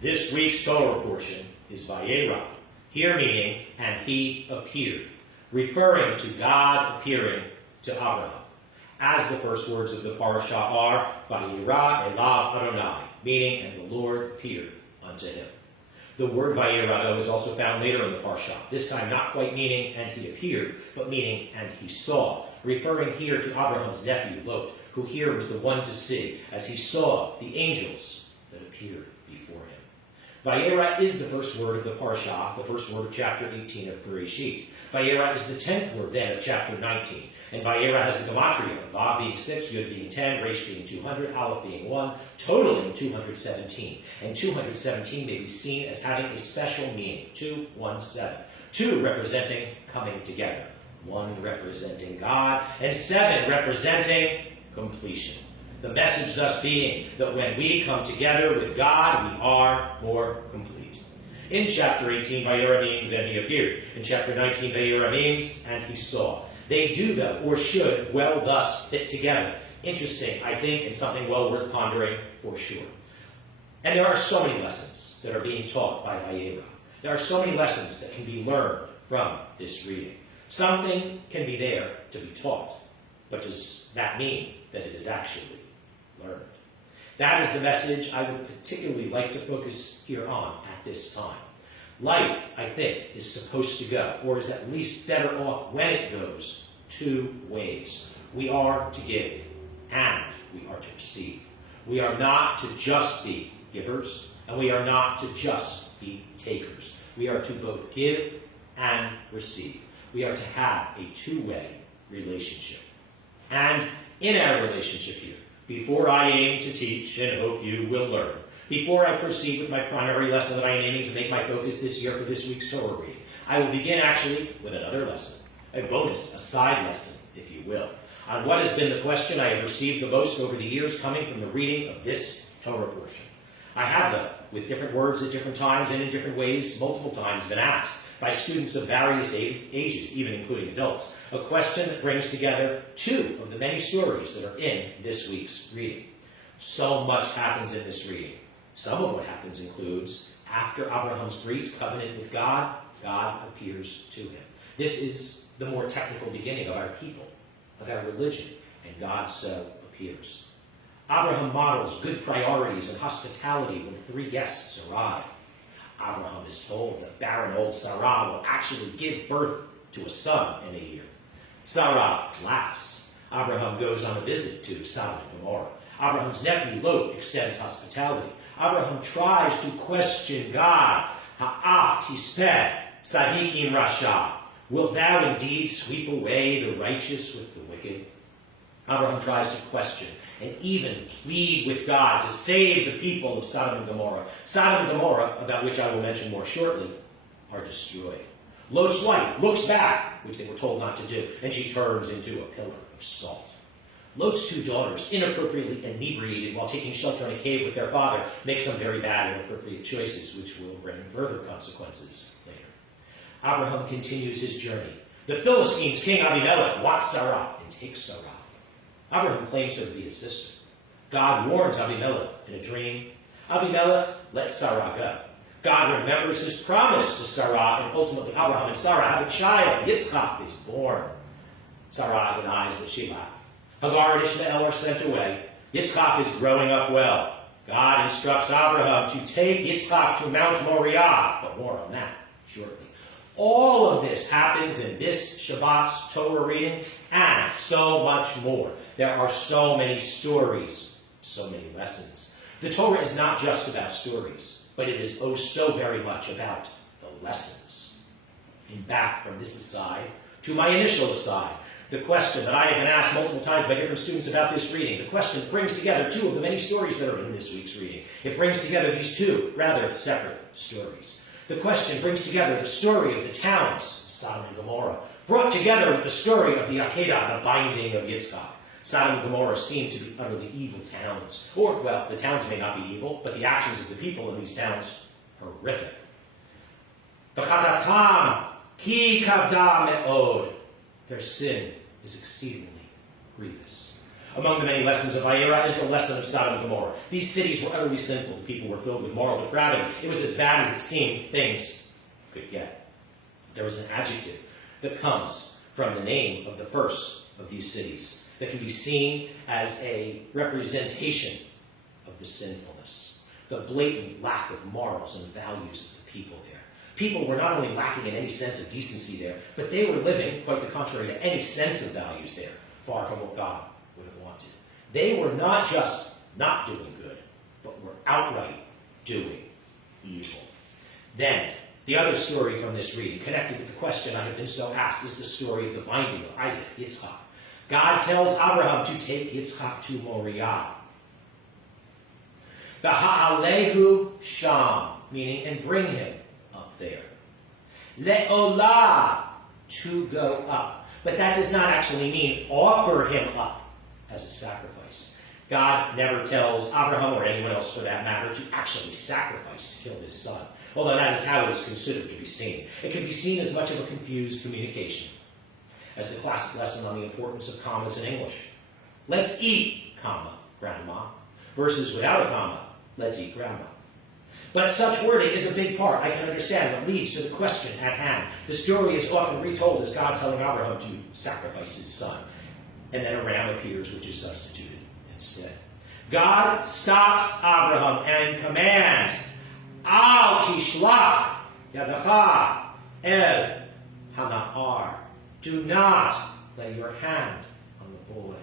This week's Torah portion is Vayera, here meaning, and he appeared, referring to God appearing to Abraham. As the first words of the parasha are, Vayera elav Adonai, meaning, and the Lord appeared unto him. The word Vayera, though, is also found later in the parsha, this time not quite meaning, and he appeared, but meaning, and he saw, referring here to Abraham's nephew, Lot, who here was the one to see, as he saw the angels that appeared before him. Vayera is the first word of the parsha, the first word of chapter 18 of Bereshit. Vayera is the 10th word, then, of chapter 19. And Vayera has the gematria, Vav being 6, Yud being 10, Resh being 200, Aleph being 1, totaling 217. And 217 may be seen as having a special meaning, 217. 2 representing coming together, 1 representing God, and 7 representing completion. The message thus being that when we come together with God, we are more complete. In chapter 18, Vayera means, and he appeared. In chapter 19, Vayera means, and he saw. They do, though, or should, well thus fit together. Interesting, I think, and something well worth pondering for sure. And there are so many lessons that are being taught by Vayera. There are so many lessons that can be learned from this reading. Something can be there to be taught, but does that mean that it is actually learned? That is the message I would particularly like to focus here on at this time. Life, I think, is supposed to go, or is at least better off when it goes, 2 ways. We are to give, and we are to receive. We are not to just be givers, and we are not to just be takers. We are to both give and receive. We are to have a 2-way relationship. And in our relationship here, before I aim to teach and hope you will learn, before I proceed with my primary lesson that I am aiming to make my focus this year for this week's Torah reading, I will begin actually with another lesson, a bonus, a side lesson, if you will, on what has been the question I have received the most over the years coming from the reading of this Torah portion. I have, though, with different words at different times and in different ways, multiple times been asked by students of various ages, even including adults, a question that brings together 2 of the many stories that are in this week's reading. So much happens in this reading. Some of what happens includes, after Abraham's great covenant with God, God appears to him. This is the more technical beginning of our people, of our religion, and God so appears. Abraham models good priorities and hospitality when 3 guests arrive. Abraham is told that barren old Sarah will actually give birth to a son in a year. Sarah laughs. Abraham goes on a visit to Sodom and Gomorrah. Abraham's nephew Lot extends hospitality. Abraham tries to question God. Ha'af tispeh tzadikim rasha. Wilt thou indeed sweep away the righteous with the wicked? Abraham tries to question and even plead with God to save the people of Sodom and Gomorrah. Sodom and Gomorrah, about which I will mention more shortly, are destroyed. Lot's wife looks back, which they were told not to do, and she turns into a pillar of salt. Lot's 2 daughters, inappropriately inebriated while taking shelter in a cave with their father, make some very bad and inappropriate choices, which will bring further consequences later. Abraham continues his journey. The Philistines' king Abimelech wants Sarah and takes Sarah. Abraham claims her to be his sister. God warns Abimelech in a dream. Abimelech lets Sarah go. God remembers his promise to Sarah, and ultimately Abraham and Sarah have a child. Yitzchak is born. Sarah denies that she laughed. Hagar and Ishmael are sent away. Yitzchak is growing up well. God instructs Abraham to take Yitzchak to Mount Moriah, but more on that shortly. All of this happens in this Shabbat's Torah reading, and so much more. There are so many stories, so many lessons. The Torah is not just about stories, but it is oh so very much about the lessons. And back from this aside to my initial aside, the question that I have been asked multiple times by different students about this reading, the question brings together 2 of the many stories that are in this week's reading. It brings together these 2 rather separate stories. The question brings together the story of the towns, Sodom and Gomorrah, brought together with the story of the Akedah, the binding of Yitzchak. Sodom and Gomorrah seem to be utterly evil towns. Or, well, the towns may not be evil, but the actions of the people in these towns are horrific. V'chatatam ki kavda me'od. Their sin is exceedingly grievous. Among the many lessons of Vayera is the lesson of Sodom and Gomorrah. These cities were utterly sinful. The people were filled with moral depravity. It was as bad as it seemed things could get. There was an adjective that comes from the name of the first of these cities that can be seen as a representation of the sinfulness, the blatant lack of morals and values of the people there. People were not only lacking in any sense of decency there, but they were living, quite the contrary, to any sense of values there, far from what God would have wanted. They were not just not doing good, but were outright doing evil. Then, the other story from this reading, connected with the question I have been so asked, is the story of the binding of Isaac, Yitzchak. God tells Abraham to take Yitzchak to Moriah. V'ha'alehu sham, meaning, and bring him up there. Le'olah, to go up. But that does not actually mean offer him up as a sacrifice. God never tells Abraham, or anyone else for that matter, to actually sacrifice to kill his son. Although that is how it is considered to be seen. It can be seen as much of a confused communication as the classic lesson on the importance of commas in English. Let's eat, comma, grandma, versus without a comma, let's eat grandma. But such wording is a big part, I can understand, that leads to the question at hand. The story is often retold as God telling Abraham to sacrifice his son. And then a ram appears, which is substituted instead. God stops Abraham and commands, Al tishlach yadacha el hana'ar. Do not lay your hand on the boy.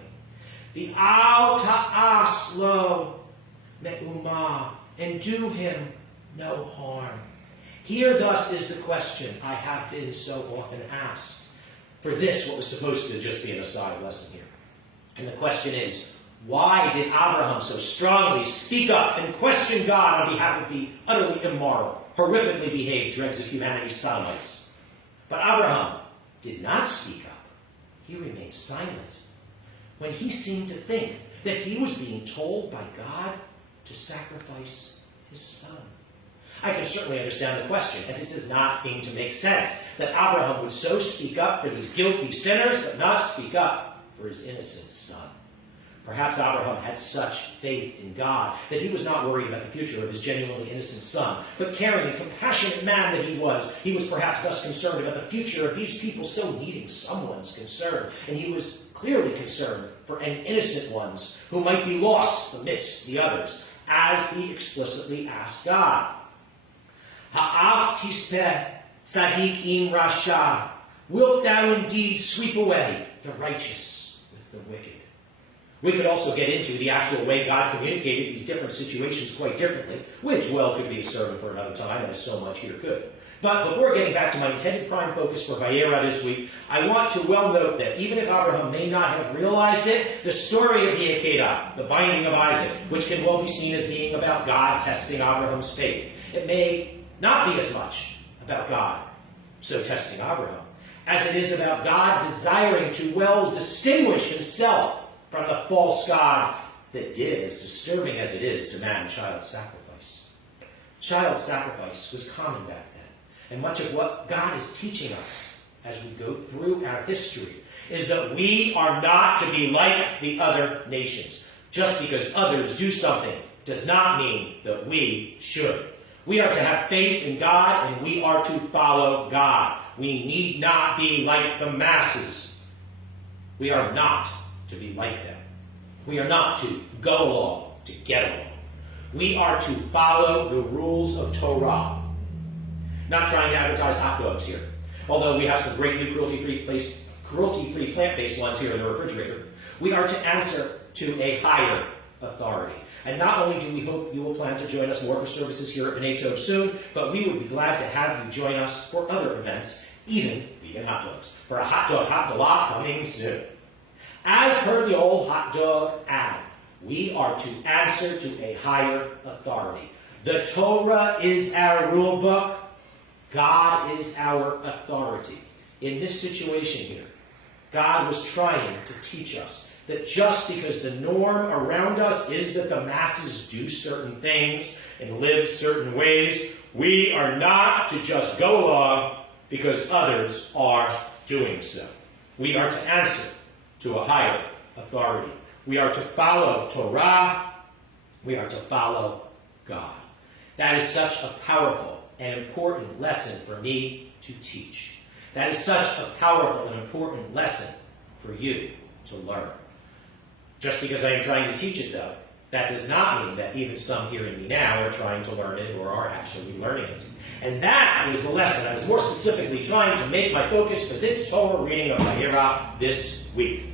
The al ta'as lo me'umah, and do him no harm. Here thus is the question I have been so often asked. For this, what was supposed to just be an aside lesson here. And the question is, why did Abraham so strongly speak up and question God on behalf of the utterly immoral, horrifically behaved dregs of humanity's sodomites? But Abraham did not speak up. He remained silent when he seemed to think that he was being told by God to sacrifice his son. I can certainly understand the question, as it does not seem to make sense that Abraham would so speak up for these guilty sinners, but not speak up for his innocent son. Perhaps Abraham had such faith in God that he was not worried about the future of his genuinely innocent son, but caring and compassionate man that he was perhaps thus concerned about the future of these people so needing someone's concern. And he was clearly concerned for any innocent ones who might be lost amidst the others, as he explicitly asked God. Ha'af tispeh tzadik im rasha. Wilt thou indeed sweep away the righteous with the wicked? We could also get into the actual way God communicated these different situations quite differently, which, well, could be a sermon for another time, as so much here could. But before getting back to my intended prime focus for Vayera this week, I want to well note that even if Abraham may not have realized it, the story of the Akedah, the binding of Isaac, which can well be seen as being about God testing Abraham's faith, it may not be as much about God so testing Abraham, as it is about God desiring to well distinguish himself from the false gods that did as disturbing as it is demand child sacrifice. Child sacrifice was common back then, and much of what God is teaching us as we go through our history is that we are not to be like the other nations. Just because others do something does not mean that we should. We are to have faith in God, and we are to follow God. We need not be like the masses. We are not to be like them. We are not to go along to get along. We are to follow the rules of Torah. Not trying to advertise hot dogs here, although we have some great new cruelty-free plant-based ones here in the refrigerator. We are to answer to a higher authority. And not only do we hope you will plan to join us more for services here at Bnai Tov soon, but we would be glad to have you join us for other events, even vegan hot dogs, for a hot dog coming soon. As per the old hot dog ad, we are to answer to a higher authority. The Torah is our rule book. God is our authority. In this situation here, God was trying to teach us that just because the norm around us is that the masses do certain things and live certain ways, we are not to just go along because others are doing so. We are to answer to a higher authority. We are to follow Torah. We are to follow God. That is such a powerful and important lesson for me to teach. That is such a powerful and important lesson for you to learn. Just because I am trying to teach it, though, that does not mean that even some hearing me now are trying to learn it or are actually learning it. And that was the lesson I was more specifically trying to make my focus for this Torah reading of Vayera this week.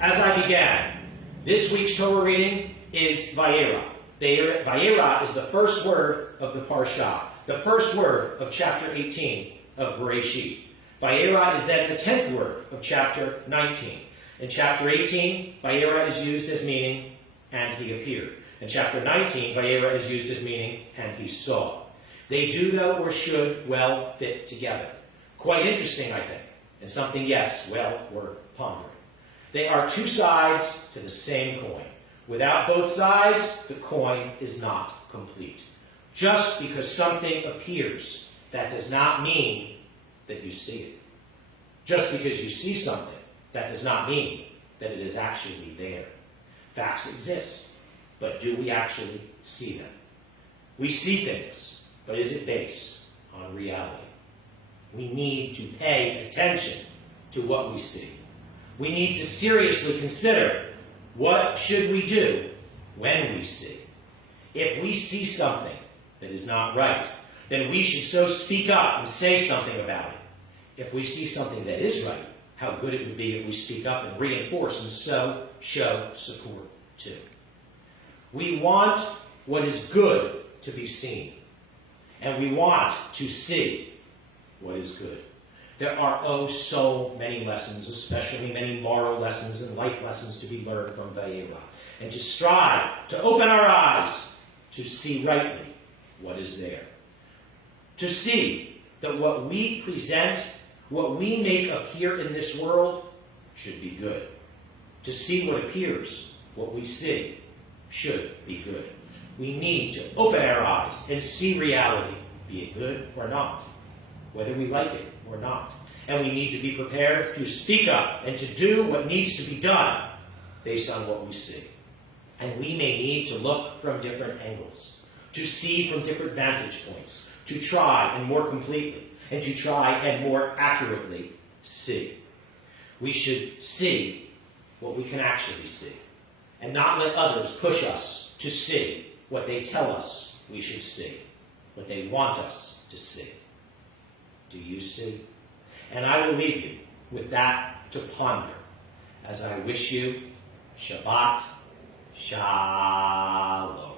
As I began, this week's Torah reading is Vayera. Vayera is the first word of the Parsha, the first word of chapter 18 of Bereshit. Vayera is then the 10th word of chapter 19. In chapter 18, Vayera is used as meaning, and he appeared. In chapter 19, Vayera is used as meaning, and he saw. They do, though, or should, well fit together. Quite interesting, I think, and something, yes, well worth pondering. They are two sides to the same coin. Without both sides, the coin is not complete. Just because something appears, that does not mean that you see it. Just because you see something, that does not mean that it is actually there. Facts exist, but do we actually see them? We see things, but is it based on reality? We need to pay attention to what we see. We need to seriously consider what should we do when we see. If we see something that is not right, then we should so speak up and say something about it. If we see something that is right, how good it would be if we speak up and reinforce and so show support too. We want what is good to be seen, and we want to see what is good. There are oh so many lessons, especially many moral lessons and life lessons to be learned from Vayera, and to strive to open our eyes to see rightly what is there. To see that what we present, what we make appear in this world, should be good. To see what appears, what we see, should be good. We need to open our eyes and see reality, be it good or not, whether we like it or not. And we need to be prepared to speak up and to do what needs to be done based on what we see. And we may need to look from different angles, to see from different vantage points, to try and more completely, and to try and more accurately see. We should see what we can actually see, and not let others push us to see what they tell us we should see, what they want us to see. Do you see? And I will leave you with that to ponder as I wish you Shabbat Shalom.